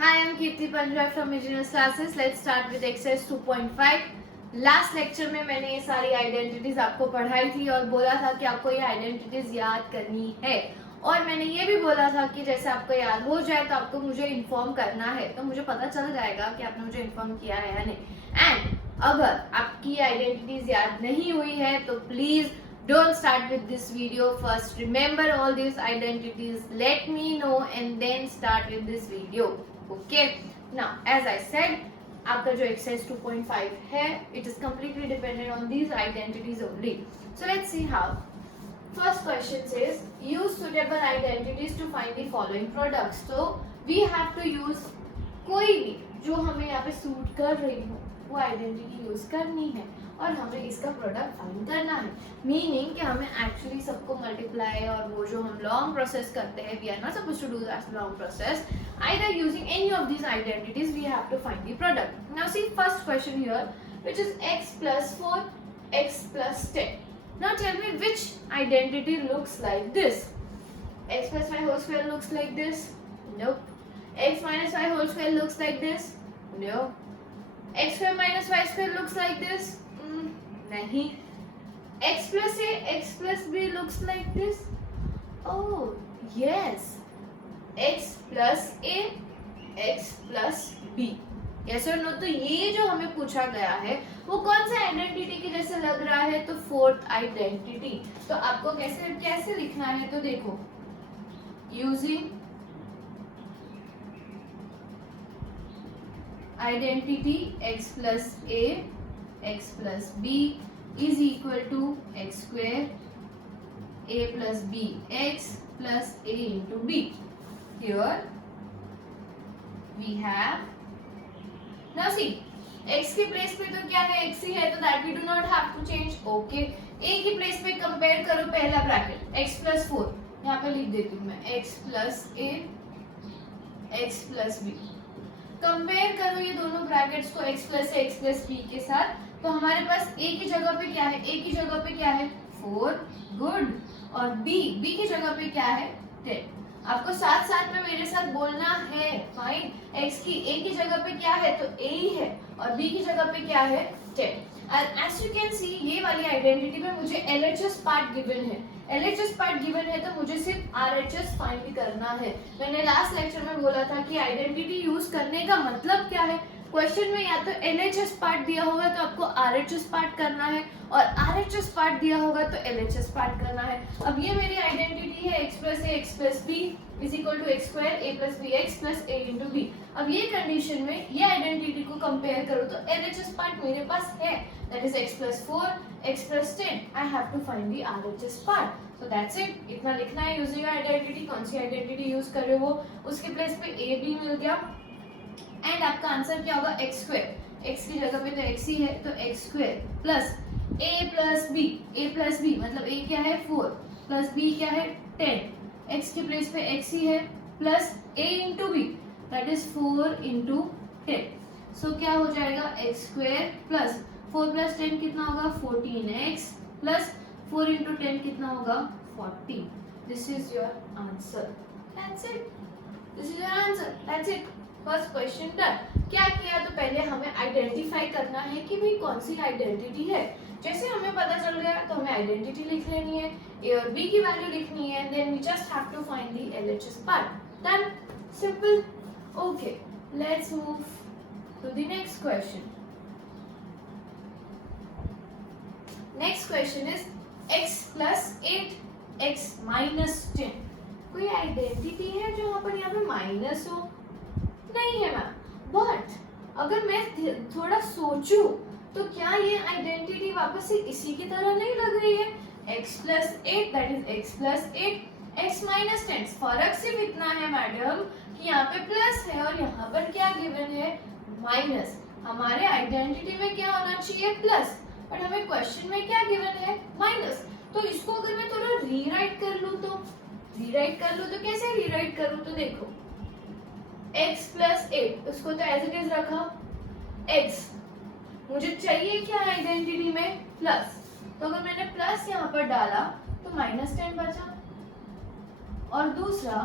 Hi, I'm Kirti Panjwai from Engineers Classes. Let's start with exercise 2.5. Last lecture में मैंने ये सारी identities आपको पढ़ाई थी और बोला था कि आपको ये आइडेंटिटीज याद करनी है, और मैंने ये भी बोला था कि जैसे आपको याद हो जाए तो आपको मुझे इन्फॉर्म करना है, तो मुझे पता चल जाएगा कि आपने मुझे इन्फॉर्म किया है या नहीं। एंड अगर आपकी आइडेंटिटीज याद नहीं हुई है तो please don't start with this video. First remember all these identities, let me know, and then start with this video. Okay, now as I said, आपका जो exercise 2.5 है, it is completely dependent on these identities only. So let's see how. First question says use suitable identities to find the following products. So we have to use कोई भी जो हमें यहाँ पे suit कर रही हो वो आइडेंटिटी यूज करनी है और हमें इसका प्रोडक्ट फाइंड करना है। मीनिंग कि हमें एक्चुअली सबको मल्टीप्लाई और वो जो हम लॉन्ग प्रोसेस करते हैं, we are not supposed to do that long process. Either using any of these identities we have to find the product. Now see first question here, which is x plus 4, x plus 10. Now tell me which identity looks like this. X plus y whole square looks like this? Nope. X minus y whole square looks like this? No. X square minus y square looks like this? Nahi. X plus a, x plus b looks like this? Oh, yes. X plus a, x plus b. Yes or no? तो ये जो हमें पूछा गया है वो कौन सा आइडेंटिटी के जैसे लग रहा है? तो फोर्थ आइडेंटिटी। तो आपको कैसे कैसे लिखना है? तो देखो, using identity x plus a, x plus b is equal to x square a plus b x plus a into b. Here we have, now see, x के प्लेस पे तो क्या है? x ही है, तो that we do not have to change. Okay, a की place पे कंपेयर करो पहला ब्रैकेट x plus 4, यहाँ पे लिख देती हूँ मैं x plus a, x plus b। Compare करो ये दोनों ब्रैकेट्स को x plus a x plus b के साथ, तो हमारे पास a की जगह पे क्या है? a की जगह पे क्या है? 4, गुड। और b की जगह पे क्या है? 10। आपको साथ साथ में मेरे साथ बोलना है, फाइन। x की a की जगह पे क्या है? तो a ही है, और b की जगह पे क्या है? 10। एज यू कैन सी ये वाली आइडेंटिटी में मुझे LHS पार्ट गिवन है। LHS पार्ट गिवन है तो मुझे सिर्फ RHS फाइंड करना है। मैंने लास्ट लेक्चर में बोला था कि आइडेंटिटी यूज करने का मतलब क्या है। क्वेश्चन में या तो LHS पार्ट दिया होगा तो आपको RHS पार्ट करना है, और RHS पार्ट दिया होगा तो LHS पार्ट करना है। अब ये मेरी आइडेंटिटी है x plus a x plus b is equal to x square a plus b x plus a into b. अब ये कंडीशन में ये आइडेंटिटी को कंपेयर करो तो LHS पार्ट मेरे पास है, that is x plus 4 x plus 10। I have to find the RHS part. So that's it, इतना लिखना है यूजिंग आइडेंटिटी। कौन सी आइडेंटिटी यूज कर रहे हो, उसके प्लेस पे a b मिल गया, एंड आपका आंसर क्या होगा? X square. एक्स की जगह पे तो एक्स ही है, तो x square plus a plus b, a plus b मतलब a क्या है? 4 प्लस b क्या है? 10। x के प्लेस पे x ही है, plus a into b that is 4 into 10। So क्या हो जाएगा? एक्स स्क्वायर प्लस 4 प्लस 10 कितना होगा? 14x प्लस 4 इंटू 10 कितना होगा? 40। This is your answer. That's it, this is your answer, that's it. First question done. क्या किया? तो पहले हमें आइडेंटिफाई करना है कि भाई कौन सी आइडेंटिटी है। जैसे हमें पता चल गया तो हमें आइडेंटिटी लिख लेनी है, ए और बी की वैल्यू लिखनी है, then we just have to find the LHS part. Done, simple. Okay, let's move to the next question. Next question is x plus 8 x minus 10। कोई आइडेंटिटी है जो यहाँ पे माइनस हो? नहीं है मैम, बट अगर मैं थोड़ा सोचूं तो क्या ये आइडेंटिटी वापस से इसी की तरह नहीं लग रही है? x plus 8 that is x plus 8 x minus 10। फर्क सिर्फ इतना है मैडम कि यहाँ पे प्लस है और यहाँ पर क्या गिवन है? माइनस। हमारे आइडेंटिटी में क्या होना चाहिए? प्लस, बट हमें क्वेश्चन में क्या गिवन है? माइनस। तो इसको अगर मैं थोड़ा रीराइट कर लूँ तो कैसे रीराइट करूँ? तो देखो, x प्लस 8 उसको तो एज इट इज रखा, x मुझे चाहिए क्या आइडेंटिटी में? प्लस। तो अगर मैंने प्लस यहाँ पर डाला तो माइनस 10 बचा, और दूसरा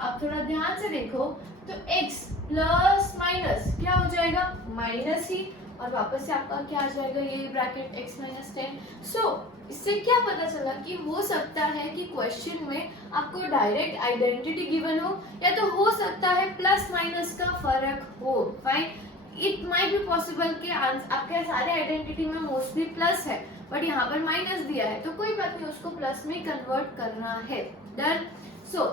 आप थोड़ा ध्यान से देखो तो x प्लस माइनस क्या हो जाएगा, माइनस ही, और वापस से आपका क्या आ जाएगा, ये ब्रैकेट x माइनस 10। सो इससे क्या पता चला कि हो सकता है कि क्वेश्चन में आपको डायरेक्ट आइडेंटिटी गिवन हो, या तो हो सकता है प्लस माइनस का फर्क हो। Fine, it might be possible कि आपके सारे आइडेंटिटी में मोस्टली प्लस है, बट यहाँ पर माइनस दिया है, तो कोई बात नहीं, उसको प्लस में कन्वर्ट करना है। डन। सो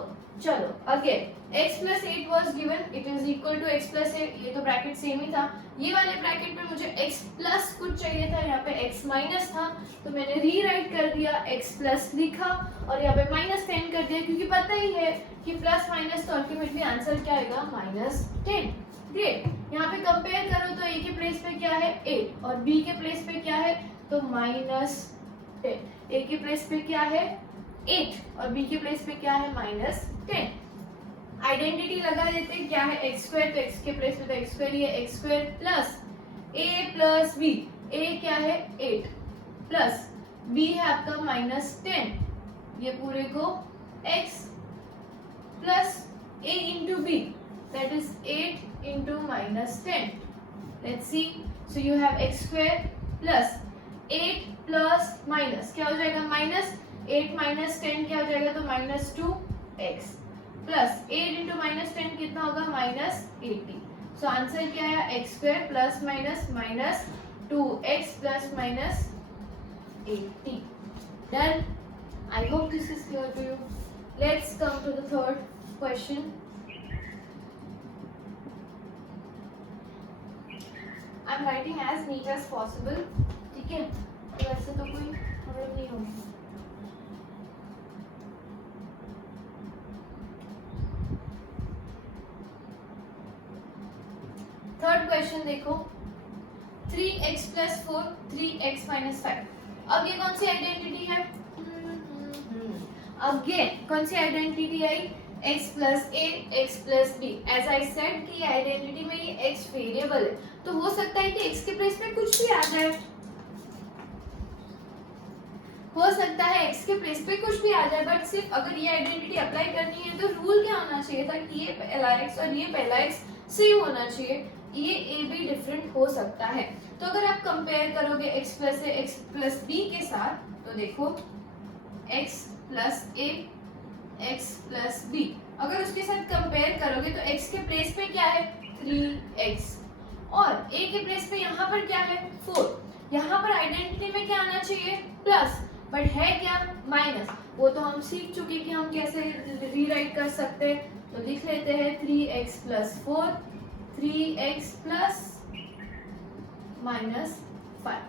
चलो again x plus 8 was given, it is equal to x plus 8, ये तो ब्रैकेट सेम ही था। ये वाले ब्रैकेट में मुझे x प्लस कुछ चाहिए था, यहाँ पे x माइनस था, तो मैंने रीराइट कर दिया, x प्लस लिखा और यहाँ पे माइनस 10 कर दिया, क्योंकि पता ही है कि प्लस माइनस तो अल्टीमेटली आंसर क्या आएगा, माइनस 10। ग्रेट। यहाँ पे कंपेयर करो तो a के प्लेस पे क्या है 8 और b के प्लेस पे क्या है, तो माइनस 10। a के प्लेस पे क्या है 8 और b के प्लेस पे क्या है माइनस 10। आइडेंटिटी लगा देते हैं, क्या है एक्स स्क्वायर, तो x के प्लेस पे तो एक्स स्क्वायर ही है, x square plus a plus b, a क्या है 8 प्लस b है आपका माइनस 10, ये पूरे को x plus a into b, that is 8 into minus 10। Let's see, so you have x square plus 8 plus minus क्या हो जाएगा, माइनस 8 माइनस 10 क्या हो जाएगा, तो minus 2x plus 8 into minus 10 कितना होगा, माइनस 80। सो आंसर क्या है, x square plus minus minus 2x plus minus 80। Done. I hope this is clear to you. Let's come to the third question. I am writing as neat as possible, ठीक है, तो वैसे तो कोई problem नहीं होगी। थर्ड क्वेश्चन देखो, 3x plus 4 3x minus 5। अब ये कौन सी आइडेंटिटी है, अगेन कौन सी identity I, x plus a x plus b। As I said कि आइडेंटिटी में ये x वेरिएबल है, तो हो सकता है कि x के प्लेस में कुछ भी आ जाए, हो सकता है x के प्लेस पे कुछ भी आ जाए, बट सिर्फ अगर ये आइडेंटिटी अप्लाई करनी है तो रूल क्या होना चाहिए था कि ये पहला x और ये पहला x सेम होना चाहिए, ये a b डिफरेंट हो सकता है। तो अगर आप कंपेयर करोगे x plus a x plus b के साथ, तो देखो x plus a x plus b, अगर उसके साथ कंपेयर करोगे तो x के प्लेस पे क्या है 3x और a के प्लेस पे यहाँ पर क्या है 4। यहाँ पर आइडेंटिटी में क्या आना चाहिए प्लस, बट है क्या माइनस, वो तो हम सीख चुके कि हम कैसे रीराइट कर सकते हैं, तो लिख लेते हैं 3x plus 4 3x plus minus 5।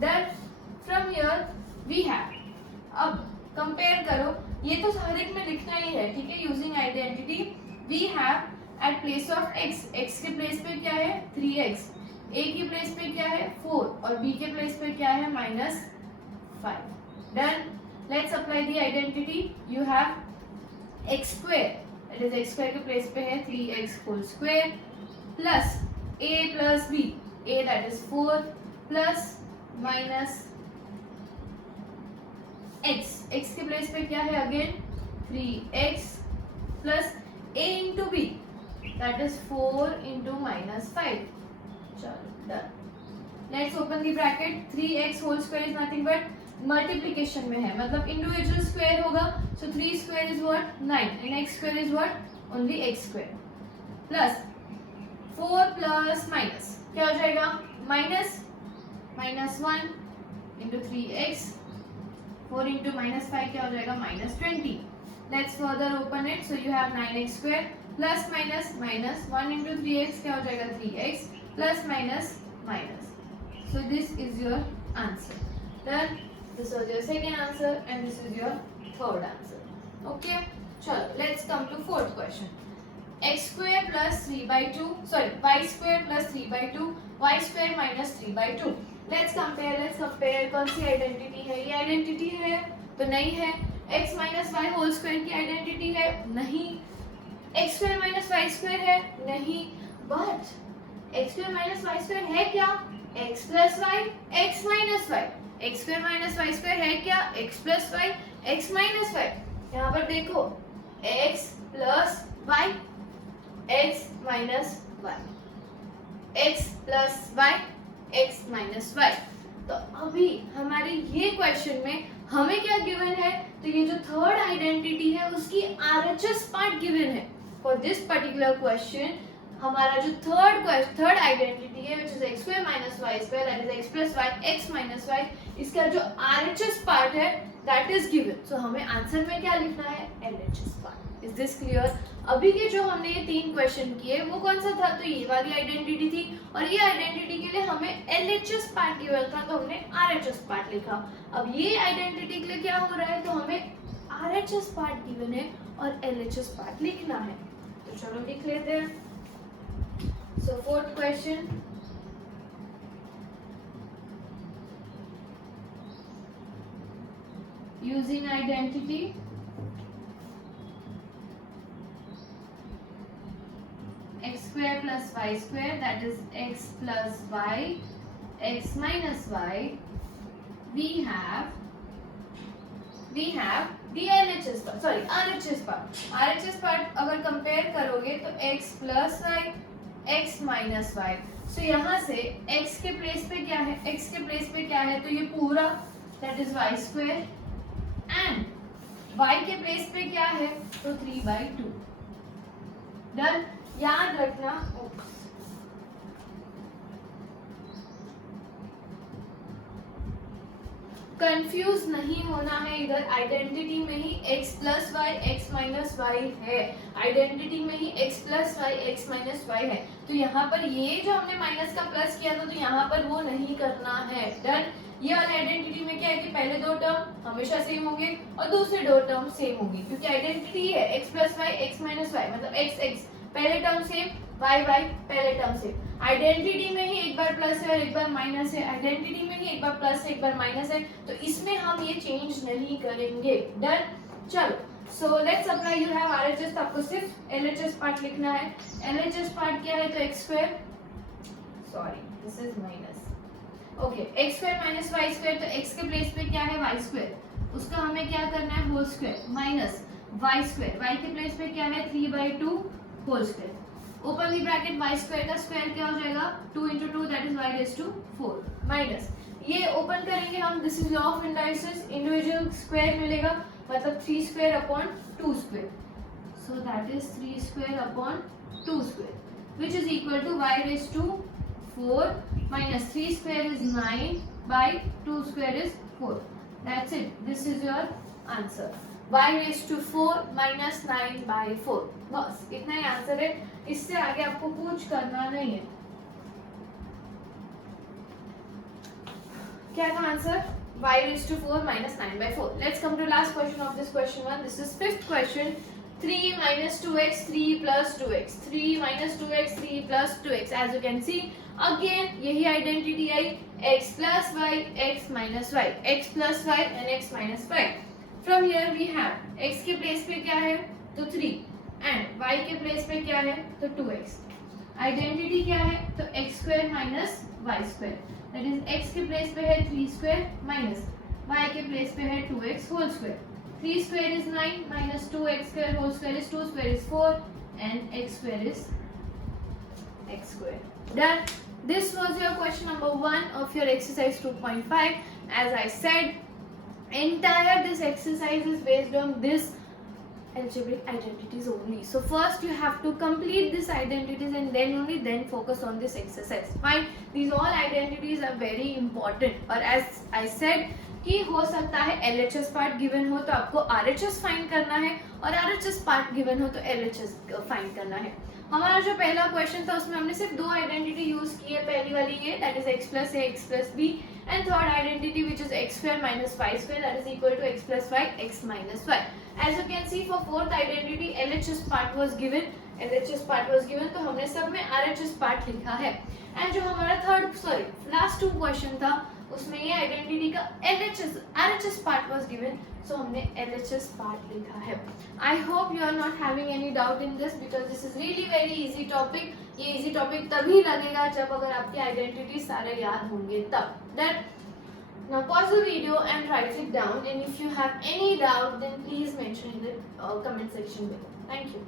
Then from here we have, अब कंपेयर करो, ये तो हर एक में लिखना ही है, ठीक है, using identity. We have at place of x, x के प्लेस पे क्या है 3x, a के प्लेस पे क्या है 4 और b के प्लेस पे क्या है minus 5। Done. Let's apply the identity. You have x square, that is x square के प्लेस पे है 3x whole square plus a plus b, a that is 4 plus minus x, x के place पे क्या है again 3x plus a into b, that is 4 into minus 5। चलो done. Let's open the bracket, 3x whole square is nothing but multiplication में है, मतलब individual square होगा, सो 3 square is what 9 and x square is what only x square plus 4 plus minus क्या हो जाएगा minus minus 1 into 3x, 4 into minus 5 क्या हो जाएगा minus 20। Let's further open it, so you have 9x square plus minus minus 1 into 3x क्या हो जाएगा 3x plus minus minus, so this is your answer. Done. This was your second answer and this is your third answer. Okay, चलो let's come to fourth question. x square plus 3 by 2, sorry, y square plus 3 by 2, y square minus 3 by 2। let's compare कौन सी identity है, ये identity है तो नहीं है, x minus y whole square की आइडेंटिटी है नहीं, x square minus y square है नहीं, but x square minus y square है क्या, x plus y x minus y, x square minus y square है क्या, x plus y x minus y। यहाँ पर देखो x plus y, x minus y, x plus y, x minus y। तो अभी हमारे ये क्वेश्चन में हमें क्या गिवन है, तो ये जो थर्ड आइडेंटिटी है उसकी आरएचएस पार्ट गिवन है। फॉर दिस पर्टिकुलर क्वेश्चन हमारा जो थर्ड आइडेंटिटी है which is x square minus y square that is x plus y x minus y, इसका जो RHS पार्ट है that is given। so हमें आंसर में क्या लिखना है, LHS part. Is this clear? अभी के जो हमने ये 3 क्वेश्चन किए वो कौन सा था, तो ये वाली आइडेंटिटी थी, और ये आइडेंटिटी के लिए हमें LHS पार्ट गिवन था तो हमने RHS पार्ट लिखा। अब ये आइडेंटिटी के लिए क्या हो रहा है, तो हमें RHS पार्ट गिवन है और LHS पार्ट लिखना है। तो चलो लिख लेते हैं। So fourth question, using identity x square plus y square that is x plus y x minus y, we have the LHS part, sorry RHS part। RHS part अगर कंपेयर करोगे तो x plus y x minus y. So यहाँ से x के place पे क्या है, x के प्लेस पे क्या है, तो ये पूरा that is y square, and y के प्लेस पे क्या है, तो 3/2। डन? याद रखना कंफ्यूज नहीं होना है, इधर आइडेंटिटी में ही x plus y x minus y है, आइडेंटिटी में ही x plus y x minus y है। तो यहाँ पर ये जो हमने माइनस का प्लस किया था तो यहाँ पर वो नहीं करना है। डन? ये वाले आइडेंटिटी में क्या है कि पहले 2 टर्म हमेशा सेम होंगे और दूसरे 2 टर्म सेम होंगी, क्योंकि आइडेंटिटी है x plus y x minus y, मतलब x पहले टर्म सेम, y पहले टर्म सेम। आइडेंटिटी में ही एक बार प्लस है और एक बार माइनस है, आइडेंटिटी में ही एक बार प्लस है एक बार माइनस है, तो इसमें हम ये चेंज नहीं करेंगे। डन? चलो, so let's apply. You have RHS, तो आपको सिर्फ LHS पार्ट लिखना है। LHS पार्ट क्या है, तो x square, sorry this is minus, okay, x square minus y square, तो x के प्लेस पे क्या है, y स्क्वायर, उसका हमें क्या करना है, whole square, minus y square, y के प्लेस पे क्या है, 3/2 whole square, open the bracket y square का स्क्वायर क्या हो जाएगा, 2 into 2 that is y raised to 4, minus ये ओपन करेंगे हम, this is law of indices, individual square मिलेगा, मतलब 3 square upon 2 square, so that is 3 square upon 2 square which is equal to y raised to 4 minus 3 square is 9 by 2 square is 4, that's it, this is your answer, y raised to 4 minus 9 by 4, बस इतना ही answer है, इससे आगे आपको कुछ करना नहीं है। क्या था answer, y raised to 4 minus 9 by 4। Let's come to last question of this question 1. This is fifth question. 3 minus 2x 3 plus 2x, 3 minus 2x 3 plus 2x, as you can see again यही identity I, x plus y x minus y, x plus y and x minus y। From here we have x के place पे क्या है, तो 3, and y के place पे क्या है, तो 2x। आइडेंटिटी क्या है, तो x square minus y square, that is x के प्लेस पे है 3 स्क्वायर माइनस y के प्लेस पे है 2x whole square, 3 square is 9 minus 2x square whole square is 2 square is 4 and x square is x square. Done. This was your question number 1 of your exercise 2.5. As I said, entire this exercise is based on this algebraic identities only. So first you have to complete these identities and then focus on this exercise. Fine. These all identities are very important. और as I said कि हो सकता है LHS part given हो तो आपको RHS find करना है, और RHS पार्ट गिवन हो तो LHS फाइंड करना है। हमारा जो पहला क्वेश्चन था उसमें हमने सिर्फ 2 आइडेंटिटी यूज की है, पहली वाली ये that is x plus a x plus b, and third identity which is x square minus y square that is equal to x plus y x minus y. As you can see for fourth identity LHS part was given, तो हमने सब में RHS part लिखा है। And जो हमारा last 2 question था उसमें ये आइडेंटिटी का RHS part was given, so हमने LHS पार्ट लिखा है। I hope you are not having any doubt in this because this is really very easy topic. ये इजी टॉपिक तभी लगेगा जब अगर आपके आइडेंटिटी सारे याद होंगे तब। That now pause the video and write it down, and if you have any doubt then please mention in the comment section below. Thank you.